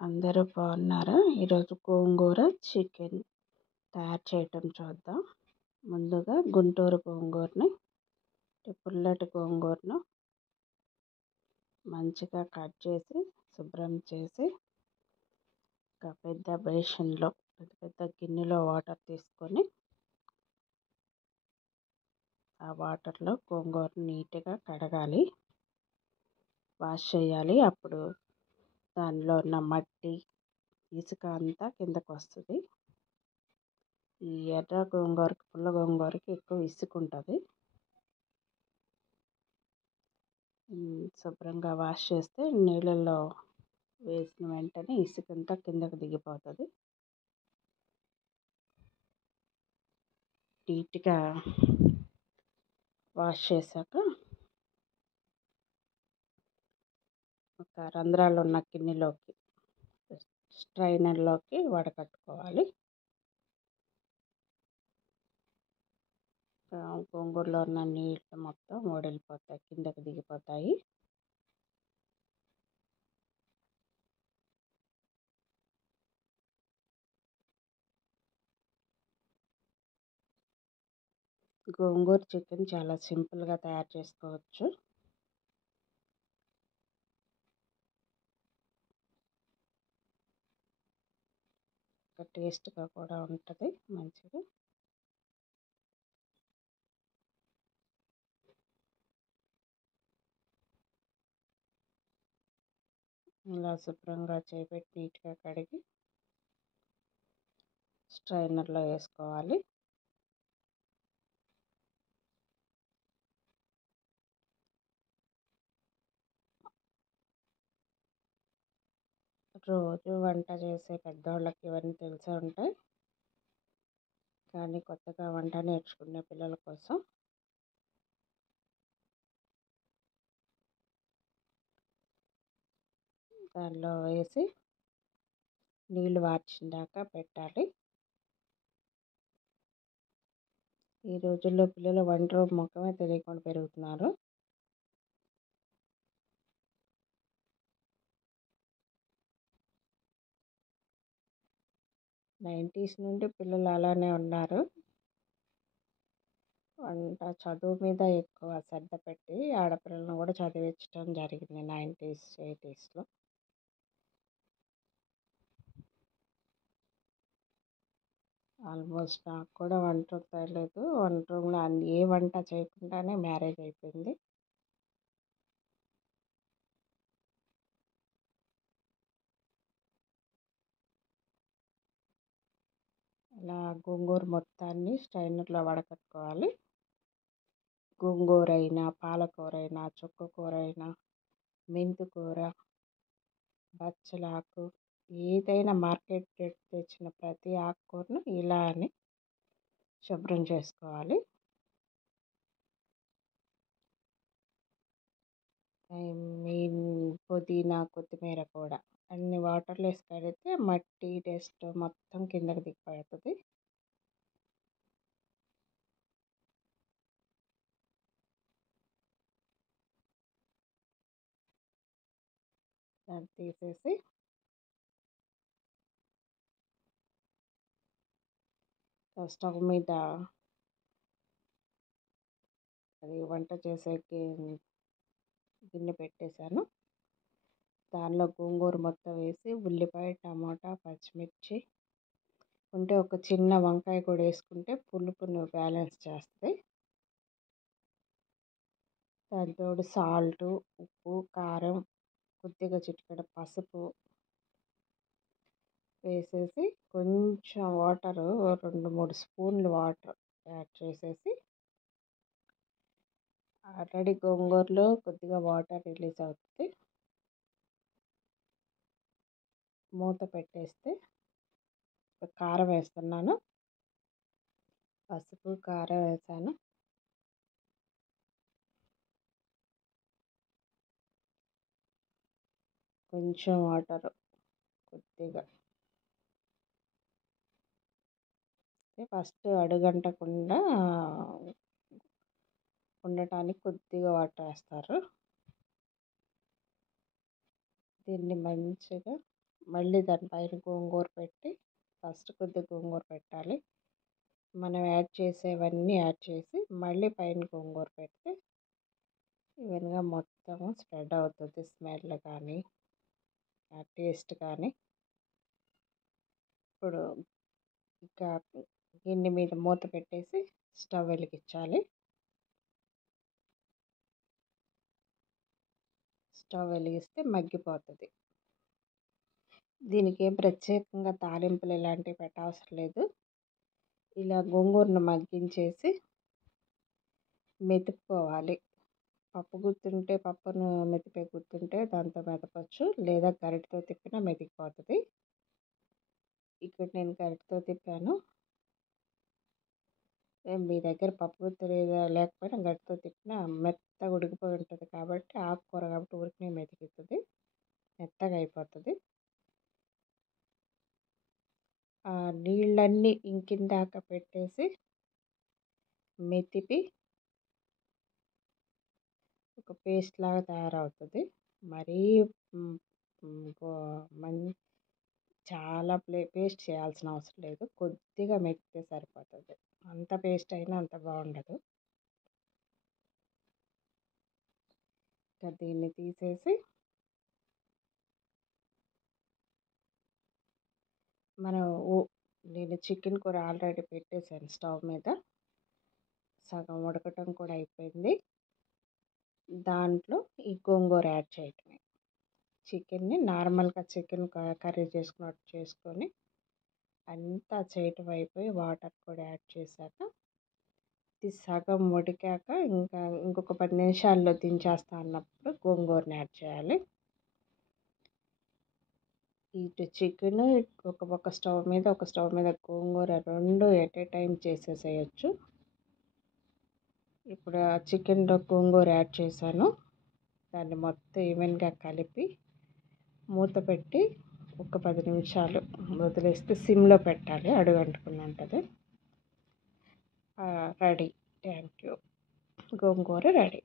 అందరూ బాగున్నారా? ఈరోజు గోంగూర చికెన్ తయారు చేయటం చూద్దాం. ముందుగా గుంటూరు గోంగూరని, పుల్లటి గోంగూరను మంచిగా కట్ చేసి శుభ్రం చేసి ఒక పెద్ద బేషన్లో పెద్ద గిన్నెలో వాటర్ తీసుకొని ఆ వాటర్లో గోంగూరని నీట్గా కడగాలి, వాష్ చేయాలి. అప్పుడు దానిలో ఉన్న మట్టి, ఇసుక అంతా కిందకు వస్తుంది. ఈ ఎర్ర గోంగూరకి, పుల్ల గోంగూరకి ఎక్కువ ఇసుక ఉంటుంది. శుభ్రంగా వాష్ చేస్తే నీళ్ళల్లో వేసిన వెంటనే ఇసుకంతా కిందకు దిగిపోతుంది. నీట్గా వాష్ చేశాక ఒక రంధ్రాలు ఉన్న గిన్నెలోకి, స్ట్రైనర్లోకి వడకట్టుకోవాలి. గోంగూరలో ఉన్న నీళ్ళు మొత్తం వడిలిపోతాయి, కిందకు దిగిపోతాయి. గోంగూర చికెన్ చాలా సింపుల్గా తయారు చేసుకోవచ్చు. టేస్ట్గా కూడా ఉంటుంది మంచిగా. ఇలా శుభ్రంగా చేపెట్టి నీట్గా కడిగి స్ట్రైనర్లో వేసుకోవాలి. రోజు వంట చేసే పెద్దవాళ్ళకి ఇవన్నీ తెలిసే ఉంటాయి, కానీ కొత్తగా వంట నేర్చుకునే పిల్లల కోసం దానిలో వేసి నీళ్ళు వార్చిందాకా పెట్టాలి. ఈ రోజుల్లో పిల్లలు వంట ముఖమే తెలియకుండా పెరుగుతున్నారు. నైంటీస్ నుండి పిల్లలు అలానే ఉన్నారు. వంట చదువు మీద ఎక్కువ శ్రద్ధ పెట్టి ఆడపిల్లలను కూడా చదివించడం జరిగింది 90s 80sలో. ఆల్మోస్ట్ నాకు కూడా వంట తెలియదు. వంట రూమ్లో ఏ వంట చేయకుండానే మ్యారేజ్ అయిపోయింది. ఇలా గోంగూర మొత్తాన్ని స్ట్రైనర్లో వడకట్టుకోవాలి. గోంగూర అయినా, పాలకూర అయినా, చుక్కకూర అయినా, మెంతికూర, బచ్చలాకు, ఏదైనా మార్కెట్ తెచ్చిన ప్రతి ఆకుకూరను ఇలా అని శుభ్రం చేసుకోవాలి. మెయిన్ పుదీనా, కొత్తిమీర కూడా అన్ని వాటర్లో వేసి కడిగితే మట్టి, డస్ట్ మొత్తం కిందకి దిగిపోతుంది. దాన్ని తీసేసి స్టవ్ మీద అది వంట చేసే గిన్నె పెట్టేశాను. దానిలో గోంగూర మొత్తం వేసి ఉల్లిపాయ, టమాటా, పచ్చిమిర్చి ఉంటే ఒక చిన్న వంకాయ కూడా వేసుకుంటే పులుపును బ్యాలెన్స్ చేస్తుంది. దాంతో సాల్ట్, ఉప్పు, కారం, కొద్దిగా చిటికెడు పసుపు వేసేసి కొంచెం వాటరు 2-3 స్పూన్లు వాటర్ యాడ్ చేసేసి, ఆల్రెడీ గోంగూరలో కొద్దిగా వాటర్ రిలీజ్ అవుతుంది, మూత పెట్టేస్తే కారం వేస్తున్నాను. పసుపు, కారం వేసాను. కొంచెం వాటర్ కొద్దిగా ఫస్ట్ అడుగంటకుండా ఉండటానికి కొద్దిగా వాటర్ వేస్తారు. దీన్ని మంచిగా మళ్ళీ దానిపైన గోంగూర పెట్టి ఫస్ట్ కొద్దిగా గోంగూర పెట్టాలి. మనం యాడ్ చేసేవన్నీ యాడ్ చేసి మళ్ళీ పైన గోంగూర పెడితే ఈవెన్గా మొత్తం స్ప్రెడ్ అవుతుంది. స్మెల్ కానీ టేస్ట్ కానీ. ఇప్పుడు ఇంకా గిన్నె మీద మూత పెట్టేసి స్టవ్ వెలిగించాలి. స్టవ్ వెలిగిస్తే మగ్గిపోతుంది. దీనికి ఏం ప్రత్యేకంగా తాలింపులు ఇలాంటివి పెట్టవసరం లేదు. ఇలా గోంగూరను మగ్గించేసి మెతుక్కోవాలి. పప్పు గుత్తుంటే పప్పును మెతిపే గుత్తుంటే దాంతో మెదపచ్చు, లేదా గరిటెతో తిప్పినా మెతికిపోతుంది. ఇక్కడ నేను గరిటెతో తిప్పాను. మీ దగ్గర పప్పు గుత్తి లేకపోయినా గరిటెతో తిప్పినా మెత్తగా ఉడికిపోయి ఉంటుంది కాబట్టి, ఆకుకూర కాబట్టి ఉడికినే మెతుకుతుంది, మెత్తగా అయిపోతుంది. నీళ్ళన్నీ ఇంకిందాక పెట్టేసి మెతిపి ఒక పేస్ట్ లాగా తయారవుతుంది. మరీ చాలా పేస్ట్ చేయాల్సిన అవసరం లేదు. కొద్దిగా మెతికితే సరిపోతుంది. అంత పేస్ట్ అయినా అంత బాగుండదు. దీన్ని తీసేసి నేను చికెన్ కూర ఆల్రెడీ పెట్టేశాను స్టవ్ మీద. సగం ఉడకటం కూడా అయిపోయింది. దాంట్లో ఈ గోంగూర యాడ్ చేయటమే. చికెన్ని నార్మల్గా చికెన్ కర్రీ చేసుకున్నట్టు చేసుకొని అంతా చేయటం అయిపోయి వాటర్ కూడా యాడ్ చేశాక ఇది సగం ఉడికాక ఇంకొక 10 నిమిషాల్లో దించేస్తా అన్నప్పుడు గోంగూరని యాడ్ చేయాలి. ఇటు చికెన్ ఒక స్టవ్ మీద గోంగూర 2 ఎట్ ఏ టైం చేసేసేయచ్చు. ఇప్పుడు ఆ చికెన్లో గోంగూర యాడ్ చేశాను. దాన్ని మొత్తం ఈవెన్గా కలిపి మూత పెట్టి ఒక 10 నిమిషాలు వదిలేస్తే సిమ్లో పెట్టాలి, అడుగు అంటుకుని ఉంటుంది. Ready. Thank you. Gongura ready.